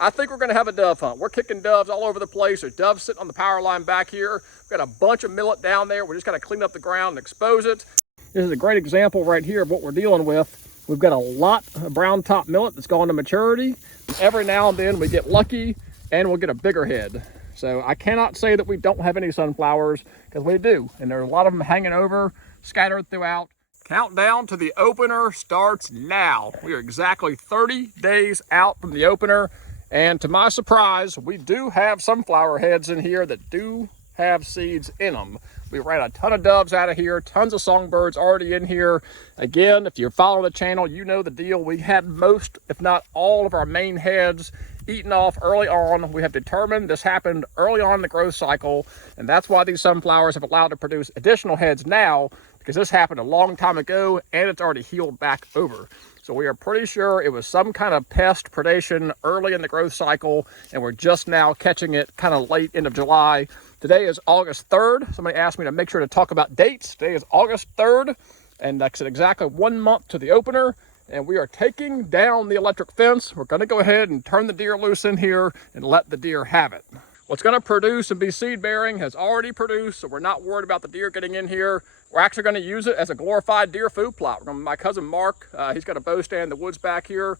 I think we're going to have a dove hunt. We're kicking doves all over the place. There's doves sitting on the power line back here. We've got a bunch of millet down there. We just got to clean up the ground and expose it. This is a great example right here of what we're dealing with. We've got a lot of brown top millet that's gone to maturity. Every now and then we get lucky and we'll get a bigger head. So I cannot say that we don't have any sunflowers, because we do. And there's a lot of them hanging over, scattered throughout. Countdown to the opener starts now. We are exactly 30 days out from the opener. And to my surprise, we do have sunflower heads in here that do have seeds in them. We ran a ton of doves out of here, tons of songbirds already in here. Again, if you're following the channel, you know the deal. We had most, if not all, of our main heads eaten off early on. We have determined this happened early on in the growth cycle, and that's why these sunflowers have allowed to produce additional heads now, because this happened a long time ago and it's already healed back over. So we are pretty sure it was some kind of pest predation early in the growth cycle, and we're just now catching it kind of late into July. Today is August 3rd. Somebody asked me to make sure to talk about dates. Today is August 3rd, and that's exactly 1 month to the opener. And we are taking down the electric fence. We're going to go ahead and turn the deer loose in here and let the deer have it. What's going to produce and be seed bearing has already produced, so we're not worried about the deer getting in here. We're actually going to use it as a glorified deer food plot. My cousin Mark, he's got a bow stand in the woods back here.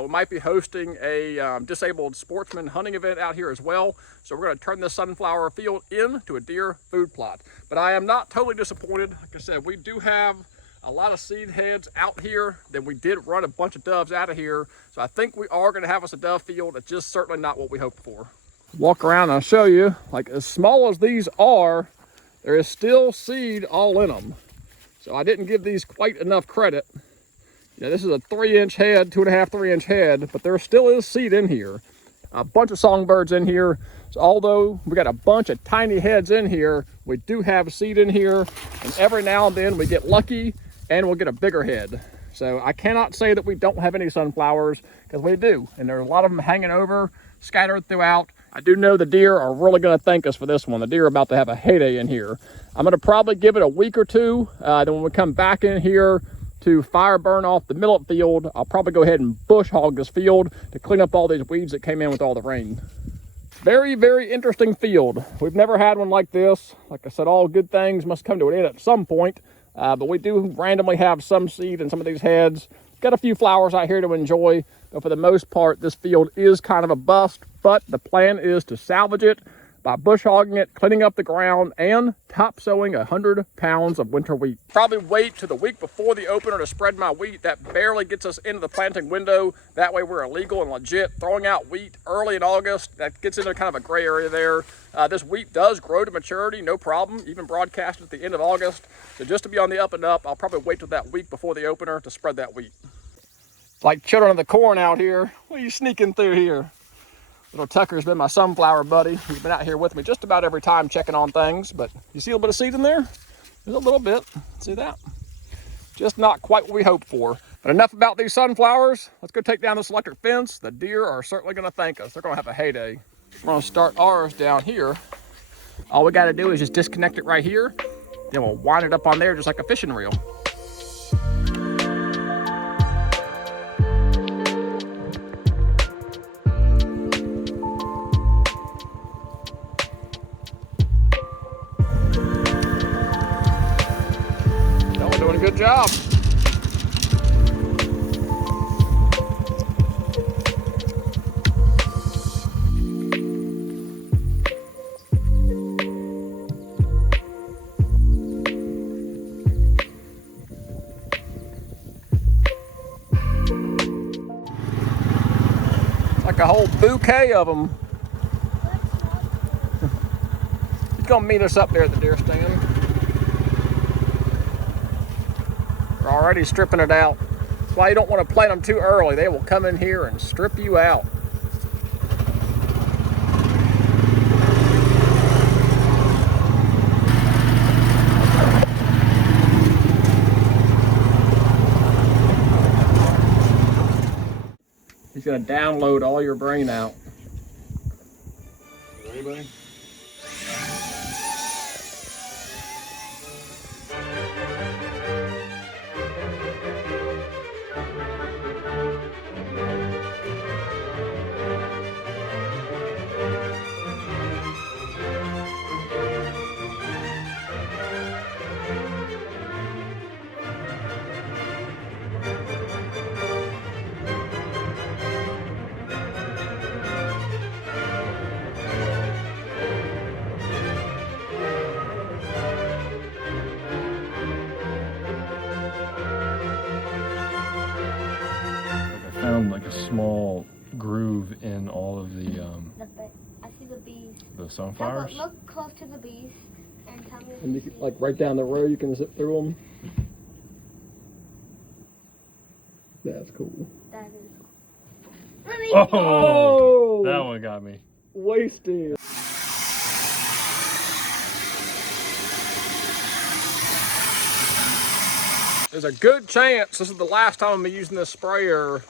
We might be hosting a disabled sportsman hunting event out here as well. So we're going to turn this sunflower field into a deer food plot. But I am not totally disappointed. Like I said, we do have a lot of seed heads out here. Then we did run a bunch of doves out of here. So I think we are going to have us a dove field. It's just certainly not what we hoped for. Walk around and I'll show you, like as small as these are, there is still seed all in them. So I didn't give these quite enough credit. You know, this is a 3-inch head, 2.5, 3-inch head, but there still is seed in here. A bunch of songbirds in here. So although we got a bunch of tiny heads in here, we do have seed in here. And every now and then we get lucky and we'll get a bigger head. So I cannot say that we don't have any sunflowers, because we do. And there are a lot of them hanging over, scattered throughout. I do know the deer are really going to thank us for this one. The deer are about to have a heyday in here. I'm going to probably give it a week or two. Then when we come back in here to fire burn off the millet field, I'll probably go ahead and bush hog this field to clean up all these weeds that came in with all the rain. Very, very interesting field. We've never had one like this. Like I said, all good things must come to an end at some point. But we do randomly have some seed in some of these heads. Got a few flowers out here to enjoy, but for the most part, this field is kind of a bust. But the plan is to salvage it by bush hogging it, cleaning up the ground, and top sowing 100 pounds of winter wheat. Probably wait to the week before the opener to spread my wheat. That barely gets us into the planting window. That way we're illegal and legit. Throwing out wheat early in August, that gets into kind of a gray area there. This wheat does grow to maturity, no problem, even broadcast at the end of August. So just to be on the up and up, I'll probably wait till that week before the opener to spread that wheat. It's like children of the corn out here. What are you sneaking through here? Little Tucker's been my sunflower buddy. He's been out here with me just about every time checking on things, but you see a little bit of seed in there? There's a little bit, see that? Just not quite what we hoped for. But enough about these sunflowers. Let's go take down this electric fence. The deer are certainly gonna thank us. They're gonna have a heyday. We're gonna start ours down here. All we gotta do is just disconnect it right here. Then we'll wind it up on there just like a fishing reel. Doing a good job. Like a whole bouquet of them. He's gonna meet us up there at the deer stand. We're already stripping it out. That's why you don't want to plant them too early. They will come in here and strip you out. He's going to download all your brain out. Ready, buddy? in all of the I see the bees. the sunflowers. Look close to the bees and tell me. And you can, like right down the row, you can zip through them. That's cool. That is. Oh, that one got me. Wasted. There's a good chance this is the last time I'm gonna be using this sprayer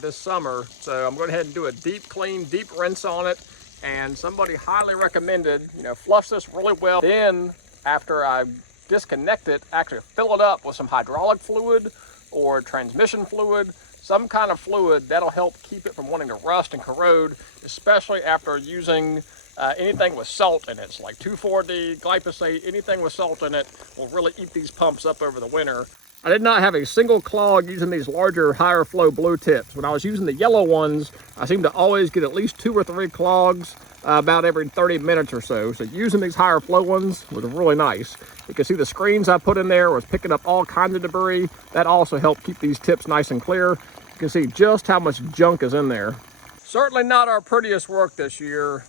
this summer. So I'm going ahead and do a deep clean, deep rinse on it. And somebody highly recommended, flush this really well. Then after I disconnect it, actually fill it up with some hydraulic fluid or transmission fluid, some kind of fluid that'll help keep it from wanting to rust and corrode, especially after using anything with salt in it. So like 2,4-D, glyphosate, anything with salt in it will really eat these pumps up over the winter. I did not have a single clog using these larger, higher flow blue tips. When I was using the yellow ones, I seemed to always get at least 2 or 3 clogs about every 30 minutes or so. So using these higher flow ones was really nice. You can see the screens I put in there was picking up all kinds of debris. That also helped keep these tips nice and clear. You can see just how much junk is in there. Certainly not our prettiest work this year.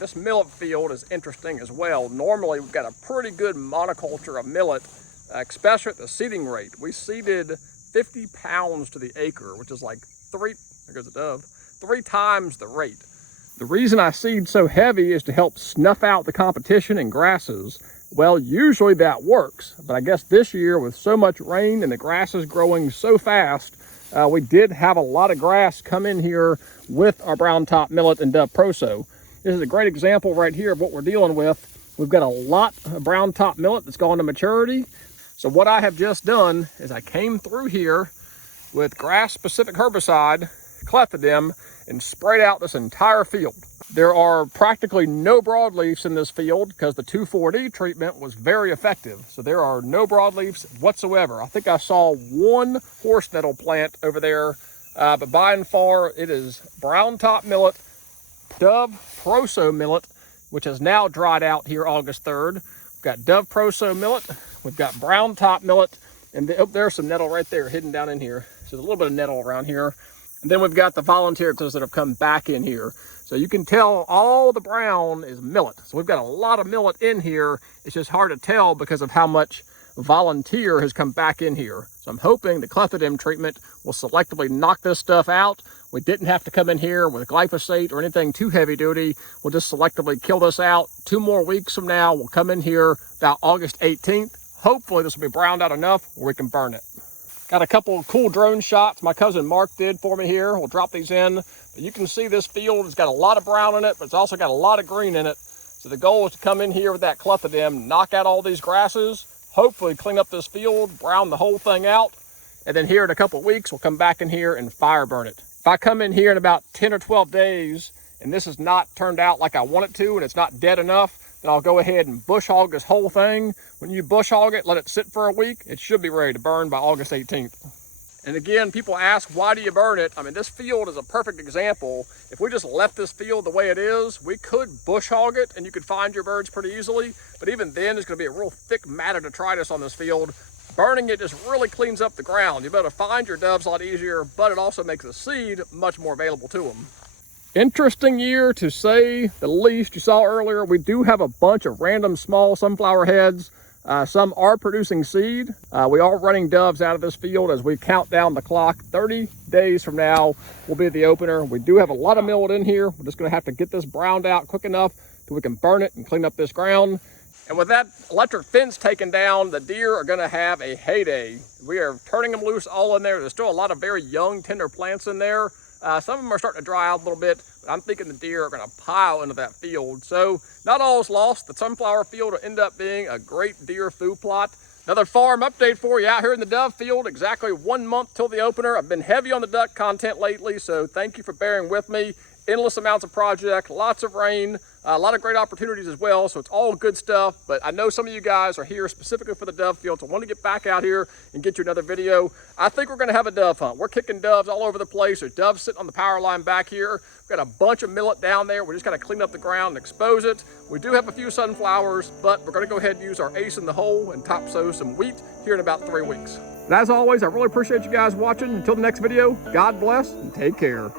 This millet field is interesting as well. Normally we've got a pretty good monoculture of millet, especially at the seeding rate. We seeded 50 pounds to the acre, which is like there goes a dove, 3 times the rate. The reason I seed so heavy is to help snuff out the competition and grasses. Well, usually that works, but I guess this year with so much rain and the grass is growing so fast, we did have a lot of grass come in here with our brown top millet and Dove Proso. This is a great example right here of what we're dealing with. We've got a lot of brown top millet that's gone to maturity. So what I have just done is I came through here with grass-specific herbicide, clethodim, and sprayed out this entire field. There are practically no broadleafs in this field because the 2,4-D treatment was very effective. So there are no broadleafs whatsoever. I think I saw 1 horse nettle plant over there, but by and far it is brown top millet, Dove Proso millet, which has now dried out here August 3rd. We've got Dove Proso millet, we've got brown top millet, and there's some nettle right there hidden down in here. So there's a little bit of nettle around here. And then we've got the volunteer that have come back in here. So you can tell all the brown is millet. So we've got a lot of millet in here. It's just hard to tell because of how much volunteer has come back in here. So I'm hoping the clethodim treatment will selectively knock this stuff out. We didn't have to come in here with glyphosate or anything too heavy duty. We'll just selectively kill this out. 2 more weeks from now, we'll come in here about August 18th. Hopefully this will be browned out enough where we can burn it. Got a couple of cool drone shots my cousin Mark did for me here. We'll drop these in. But you can see this field has got a lot of brown in it, but it's also got a lot of green in it. So the goal is to come in here with that clethodim, knock out all these grasses, hopefully clean up this field, brown the whole thing out. And then here in a couple of weeks, we'll come back in here and fire burn it. If I come in here in about 10 or 12 days and this has not turned out like I want it to and it's not dead enough, then I'll go ahead and bush hog this whole thing. When you bush hog it, let it sit for a week, it should be ready to burn by August 18th. And again, people ask, why do you burn it? I mean, this field is a perfect example. If we just left this field the way it is, we could bush hog it and you could find your birds pretty easily. But even then, it's gonna be a real thick mat of detritus on this field. Burning it just really cleans up the ground. You'll be able to find your doves a lot easier, but it also makes the seed much more available to them. Interesting year to say the least. You saw earlier, we do have a bunch of random small sunflower heads. Some are producing seed. We are running doves out of this field as we count down the clock. 30 days from now will be the opener. We do have a lot of millet in here. We're just gonna have to get this browned out quick enough so we can burn it and clean up this ground. And with that electric fence taken down, the deer are gonna have a heyday. We are turning them loose all in there. There's still a lot of very young, tender plants in there. Some of them are starting to dry out a little bit, but I'm thinking the deer are gonna pile into that field. So not all is lost. The sunflower field will end up being a great deer food plot. Another farm update for you out here in the dove field, exactly 1 month till the opener. I've been heavy on the duck content lately, so thank you for bearing with me. Endless amounts of project, lots of rain, a lot of great opportunities as well, so it's all good stuff. But I know some of you guys are here specifically for the dove field, so I want to get back out here and get you another video. I think we're going to have a dove hunt. We're kicking doves all over the place. There's doves sitting on the power line back here. We've got a bunch of millet down there. We just got to clean up the ground and expose it. We do have a few sunflowers, but we're going to go ahead and use our ace in the hole and top sow some wheat here in about 3 weeks. And as always, I really appreciate you guys watching. Until the next video, God bless and take care.